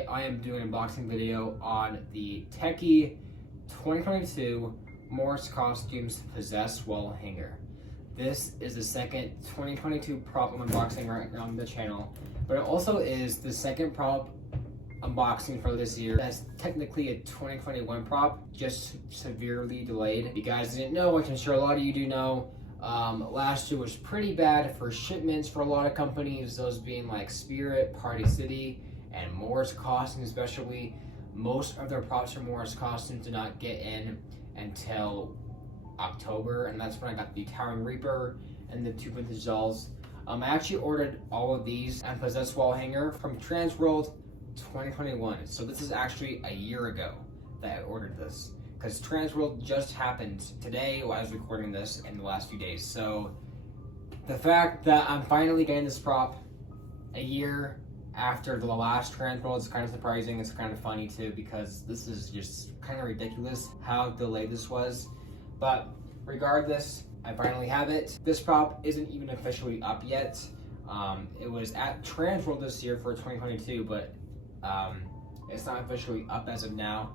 today I am doing an unboxing video on the Tekky 2022 Morris Costumes Possessed Wall Hanger. This is the second 2022 prop I'm unboxing right now on the channel, but it also is the second prop unboxing for this year. That's technically a 2021 prop, just severely delayed. If you guys didn't know, which I'm sure a lot of you do know, last year was pretty bad for shipments for a lot of companies, those being like Spirit, Party City, and Morris Costumes especially. Most of their props from Morris Costumes did not get in until October, and that's when I got the Towering Reaper and the two vintage dolls. I actually ordered all of these and Possessed Wall Hanger from Transworld 2021. So this is actually a year ago that I ordered this, because Transworld just happened today while I was recording this in the last few days. So the fact that I'm finally getting this prop a year after the last Transworld is kind of surprising. It's kind of funny too, because this is just kind of ridiculous how delayed this was. But regardless, I finally have it. This prop isn't even officially up yet. It was at Transworld this year for 2022, but it's not officially up as of now.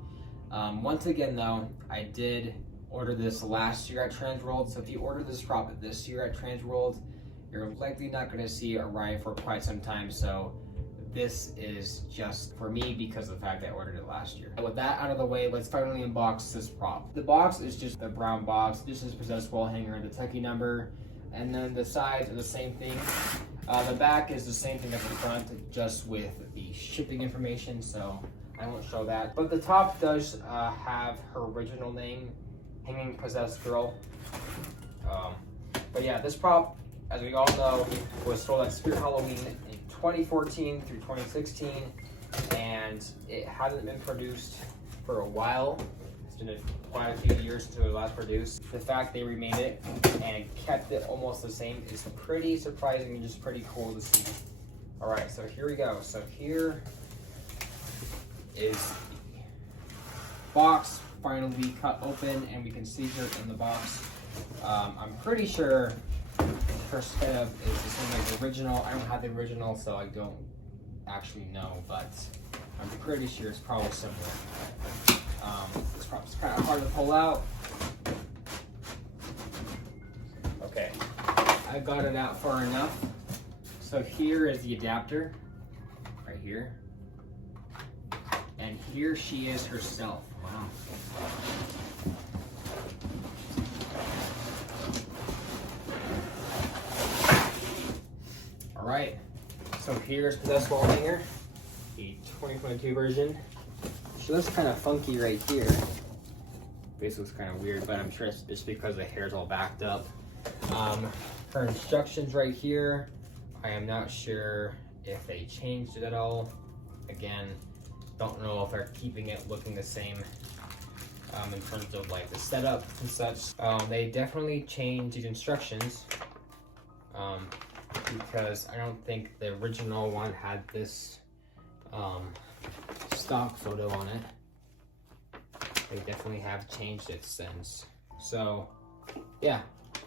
Once again though, I did order this last year at Transworld, so if you order this prop this year at Transworld, you're likely not going to see it arrive for quite some time. So this is just for me because of the fact that I ordered it last year. With that out of the way, let's finally unbox this prop. The box is just the brown box. This is Possessed Wall Hanger, the Tekky number, and then the sides are the same thing. The back is the same thing as the front, just with the shipping information, so I won't show that. But the top does have her original name, Hanging Possessed Girl. But yeah, this prop, as we all know, was sold at Spirit Halloween in 2014 through 2016, and it hasn't been produced for a while. It's been quite a few years since it was last produced. The fact they remade it and kept it almost the same is pretty surprising and just pretty cool to see. All right, so here we go. So here is the box finally cut open, and we can see here in the box. I'm pretty sure her setup is the same as the original. I don't have the original, so I don't actually know, but I'm pretty sure it's probably similar. This prop's kind of hard to pull out. Okay, I got it out far enough. So here is the adapter, right here. And here she is herself. Wow. All right, so here's Possessed Wall Hanger, the 2022 version. She looks kind of funky right here. Face looks kind of weird, but I'm sure it's just because the hair's all backed up. Her instructions right here, I am not sure if they changed it at all. Again, don't know if they're keeping it looking the same in terms of like the setup and such. They definitely changed these instructions because I don't think the original one had this stock photo on it. They definitely have changed it since. So yeah,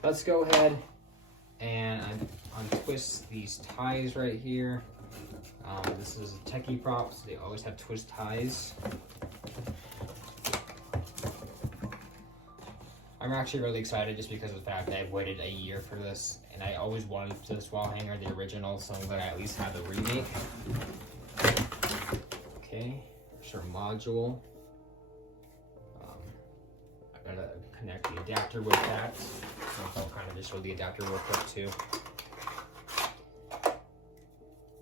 let's go ahead and untwist these ties right here. This is a Tekky prop, so they always have twist ties. I'm actually really excited just because of the fact that I've waited a year for this, and I always wanted this wall hanger, the original, so I'm glad I at least have the remake. Okay, there's her module. I gotta connect the adapter with that. So I'll kind of just show the adapter real quick too.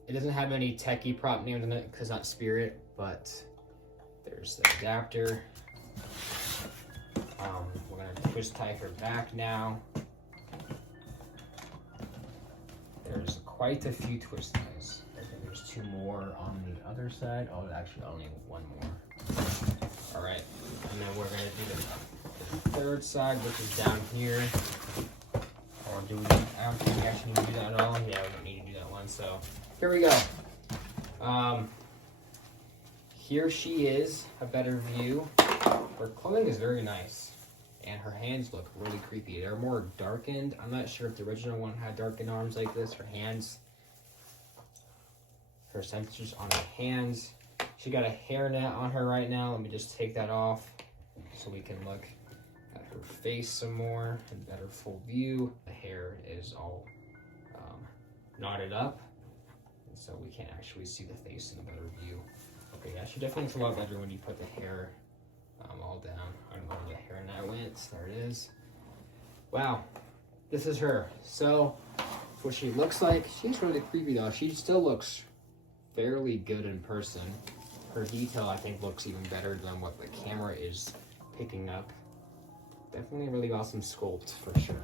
It doesn't have any Tekky prop names in it because it's not Spirit, but there's the adapter. We're gonna twist tie her back now. There's quite a few twist ties. I think there's two more on the other side. Oh, actually only one more. All right, and then we're gonna do the third side, which is down here. Or do we? I don't think we actually need to do that at all. Yeah, we don't need to do that one. So here we go. Here she is, a better view. Her clothing is very nice, and her hands look really creepy. They're more darkened. I'm not sure if the original one had darkened arms like this. Her hands, her sensors on her hands She got a hairnet on her right now. Let me just take that off so we can look at her face some more and better full view. The hair is all knotted up, and so we can't actually see the face in a better view. Okay, yeah, she definitely looks a lot better when you put the hair all down. I don't know where the hairnet went. There it is. Wow, this is her. So, that's what she looks like. She's really creepy though. She still looks fairly good in person. Her detail, I think, looks even better than what the camera is picking up. Definitely a really awesome sculpt for sure.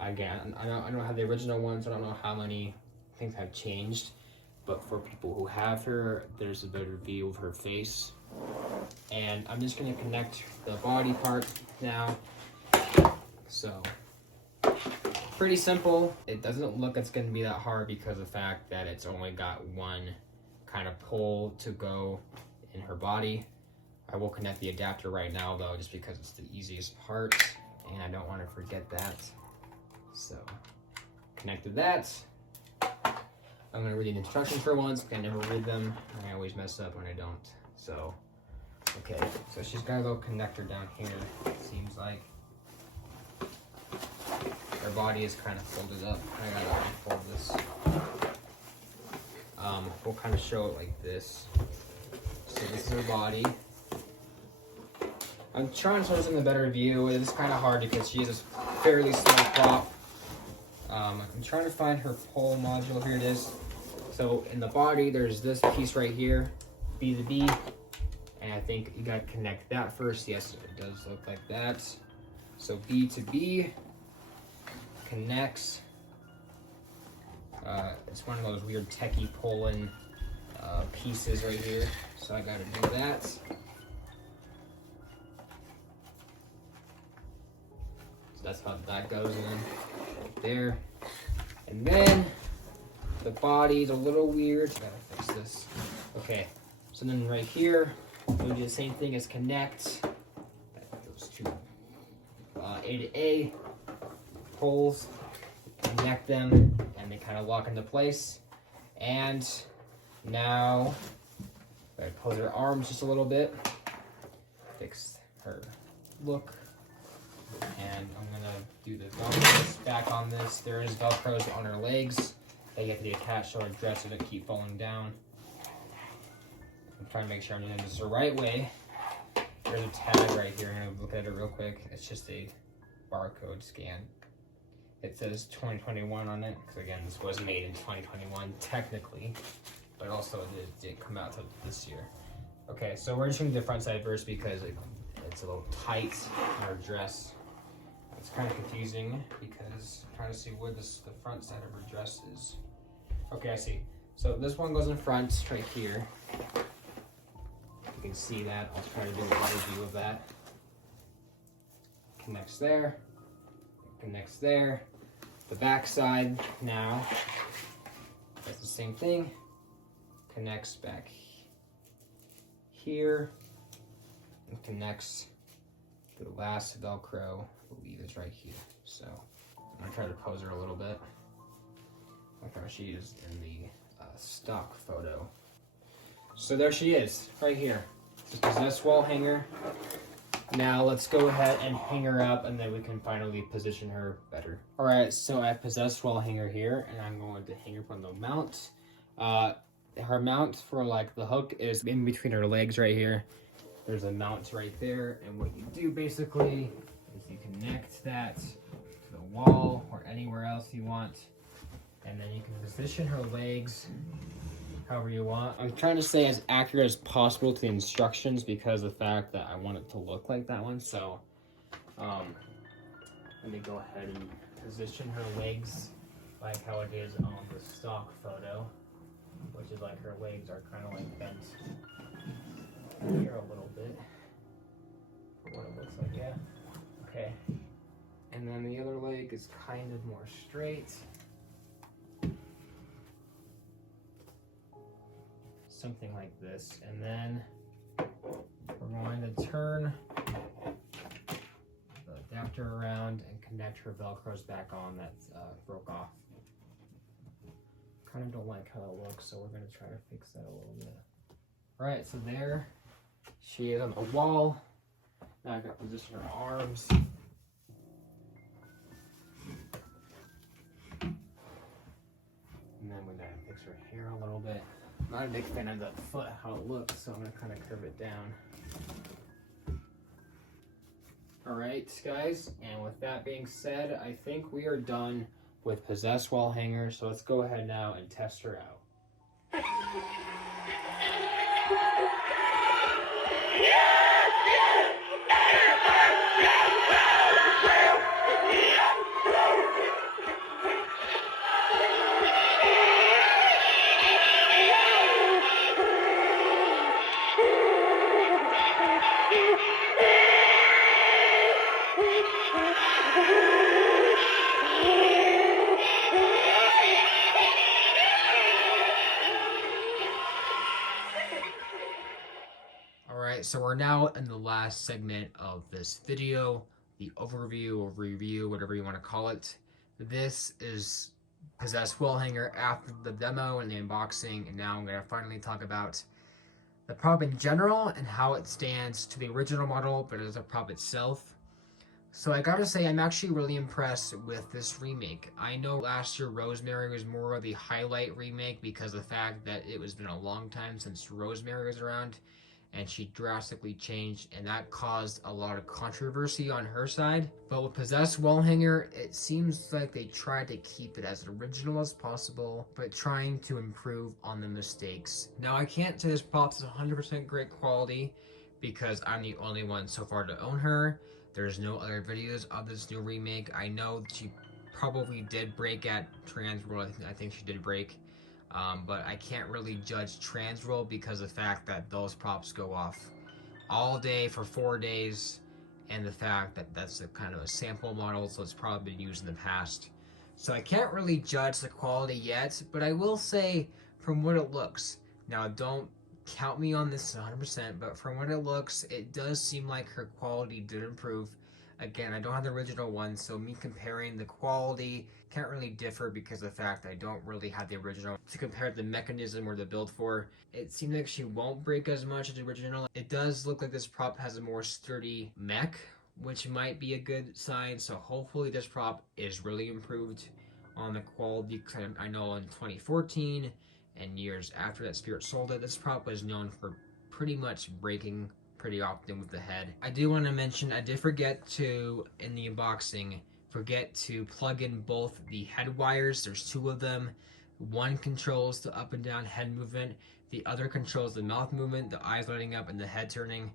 Again, I don't have the original ones. I don't know how many things have changed, but for people who have her, there's a better view of her face. And I'm just gonna connect the body part now. So, pretty simple. It doesn't look it's gonna be that hard because of the fact that it's only got one kind of pole to go in her body. I will connect the adapter right now though, just because it's the easiest part and I don't want to forget that. So, connected that. I'm gonna read the instructions for once, because I never read them. I always mess up when I don't. So, okay, so she's got a little connector down here, it seems like. Her body is kind of folded up. I gotta unfold this. We'll kind of show it like this. So this is her body. I'm trying to show this in a better view. It's kind of hard because she is a fairly small prop. I'm trying to find her pole module. Here it is. So in the body, there's this piece right here, B to B, and I think you gotta connect that first. Yes, it does look like that. So B to B connects. It's one of those weird Tekky pull-in pieces right here. So I gotta do that. So that's how that goes in, right there. And then the body's a little weird. Gotta fix this. Okay, so then right here, we'll do the same thing as connect those two A to A poles, connect them, and they kind of lock into place. And now, I gotta pose her arms just a little bit, fix her look. And I'm gonna do the Velcros back on this. There is Velcros on her legs that you have to be attached so her dress doesn't keep falling down. I'm trying to make sure I'm doing this the right way. There's a tag right here. I'm gonna look at it real quick. It's just a barcode scan. It says 2021 on it, because again, this was made in 2021 technically, but also it did come out to this year. Okay, so we're just gonna do the front side first because it's a little tight on her dress. It's kind of confusing because I'm trying to see where the front side of her dress is. Okay, I see. So this one goes in front right here. You can see that. I'll try to do a better view of that. Connects there. Connects there. The back side now does the same thing. Connects back here and connects to the last Velcro. I believe is right here. So I'm gonna try to pose her a little bit. Like how she is in the stock photo. So there she is, right here. This is this wall hanger. Now let's go ahead and hang her up and then we can finally position her better. All right, so I have possessed wall hanger here and I'm going to hang her from the mount. Her mount for like the hook is in between her legs right here. There's a mount right there, and what you do basically is you connect that to the wall or anywhere else you want, and then you can position her legs however you want. I'm trying to stay as accurate as possible to the instructions because of the fact that I want it to look like that one. So let me go ahead and position her legs like how it is on the stock photo, which is like her legs are kind of like bent here a little bit for what it looks like. Yeah, okay. And then the other leg is kind of more straight, something like this. And then we're going to turn the adapter around and connect her Velcros back on that broke off. kind of don't like how it looks, so we're going to try to fix that a little bit. Alright, so there she is on the wall. Now I got to position her arms. And then we gotta fix her hair a little bit. I'm not a big fan of the foot, how it looks, so I'm gonna kind of curve it down. Alright, guys, and with that being said, I think we are done with Possessed Wall Hanger, so let's go ahead now and test her out. Alright, so we're now in the last segment of this video, the overview or review, whatever you want to call it. This is Possessed Wall Hanger after the demo and the unboxing, and now I'm going to finally talk about the prop in general and how it stands to the original model, but as a prop itself. So I gotta say, I'm actually really impressed with this remake. I know last year Rosemary was more of the highlight remake because of the fact that it was been a long time since Rosemary was around, and she drastically changed, and that caused a lot of controversy on her side. But with Possessed Wall Hanger, it seems like they tried to keep it as original as possible, but trying to improve on the mistakes. Now, I can't say this prop is 100% great quality because I'm the only one so far to own her. There's no other videos of this new remake. I know she probably did break at Transworld. I think she did break. But I can't really judge Transworld because of the fact that those props go off all day for 4 days, and the fact that that's a kind of a sample model, so it's probably been used in the past. So I can't really judge the quality yet, but I will say from what it looks. Now, don't count me on this 100%, but from what it looks, it does seem like her quality did improve. Again, I don't have the original one, so me comparing the quality can't really differ because of the fact I don't really have the original to compare the mechanism or the build for. It seems like she won't break as much as the original. It does look like this prop has a more sturdy mech, which might be a good sign, so hopefully this prop is really improved on the quality, because I know in 2014 and years after that Spirit sold it, this prop was known for pretty much breaking pretty often with the head. I do want to mention, I did forget to, in the unboxing, plug in both the head wires. There's two of them. One controls the up and down head movement. The other controls the mouth movement, the eyes lighting up, and the head turning.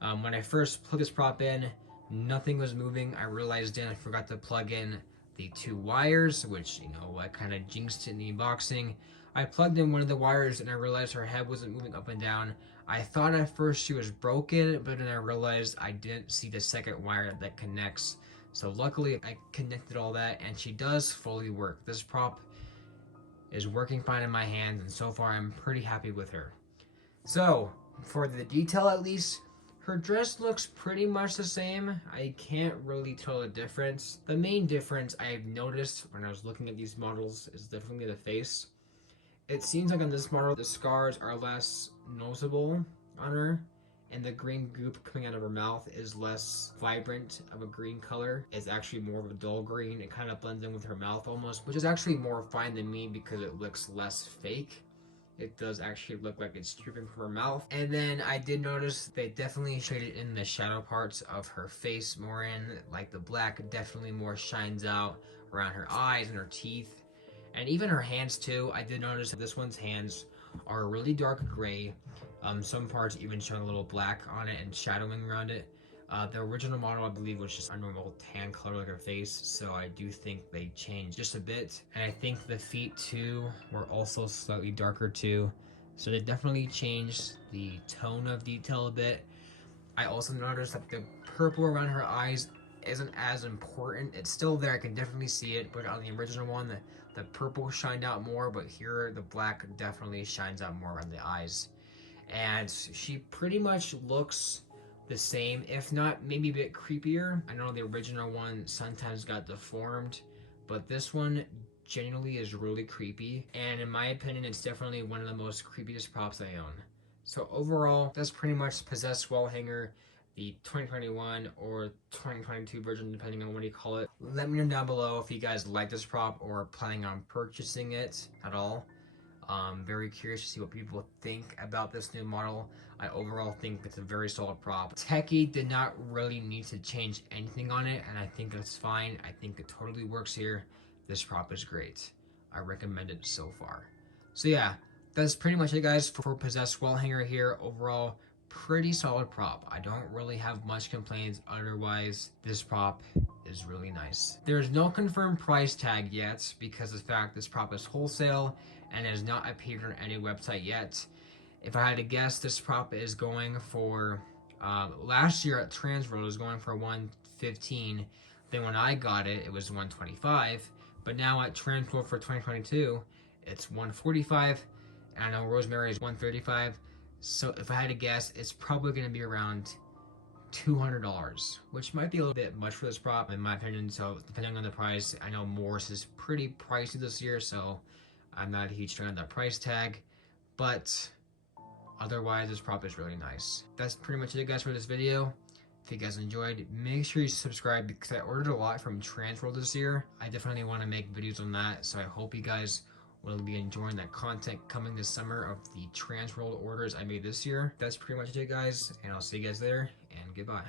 When I first plugged this prop in, nothing was moving. I realized then I forgot to plug in the two wires, which, I kind of jinxed it in the unboxing. I plugged in one of the wires and I realized her head wasn't moving up and down. I thought at first she was broken, but then I realized I didn't see the second wire that connects. So luckily I connected all that and she does fully work. This prop is working fine in my hands, and so far I'm pretty happy with her. So, for the detail at least, her dress looks pretty much the same. I can't really tell the difference. The main difference I've noticed when I was looking at these models is definitely the face. It seems like on this model, the scars are less noticeable on her, and the green goop coming out of her mouth is less vibrant of a green color. It's actually more of a dull green. It kind of blends in with her mouth almost, which is actually more fine than me because it looks less fake. It does actually look like it's dripping from her mouth. And then I did notice they definitely shaded in the shadow parts of her face more in, like the black definitely more shines out around her eyes and her teeth. And even her hands too. I did notice that this one's hands are really dark gray. Some parts even showing a little black on it and shadowing around it. The original model, I believe, was just a normal tan color like her face, so I do think they changed just a bit. And I think the feet too were also slightly darker too, so they definitely changed the tone of detail a bit. I also noticed that the purple around her eyes isn't as important. It's still there, I can definitely see it, but on the original one, the purple shined out more, but here the black definitely shines out more on the eyes. And she pretty much looks the same, if not maybe a bit creepier. I know the original one sometimes got deformed, but this one genuinely is really creepy, and in my opinion, it's definitely one of the most creepiest props I own. So overall, that's pretty much Possessed Wall Hanger, the 2021 or 2022 version, depending on what you call it. Let me know down below if you guys like this prop or are planning on purchasing it at all. Very curious to see what people think about this new model. I overall think it's a very solid prop. Tekky did not really need to change anything on it, and I think that's fine. I think it totally works here. This prop is great. I recommend it so far. So yeah, that's pretty much it, guys, for Possessed Wall Hanger here. Overall, pretty solid prop. I don't really have much complaints. Otherwise, this prop is really nice. There's no confirmed price tag yet because of the fact this prop is wholesale and has not appeared on any website yet. If I had to guess, this prop is going for, last year at Transworld it was going for $115. Then when I got it, it was $125. But now at Transworld for 2022, it's $145. And I know Rosemary is $135. So if I had to guess, it's probably going to be around $200, which might be a little bit much for this prop in my opinion. So depending on the price, I know Morse is pretty pricey this year, so I'm not a huge fan of that price tag. But otherwise, this prop is really nice. That's pretty much it, guys, for this video. If you guys enjoyed, make sure you subscribe because I ordered a lot from Transworld this year. I definitely want to make videos on that, so I hope you guys will be enjoying that content coming this summer of the Transworld orders I made this year. That's pretty much it, guys, and I'll see you guys there, and goodbye.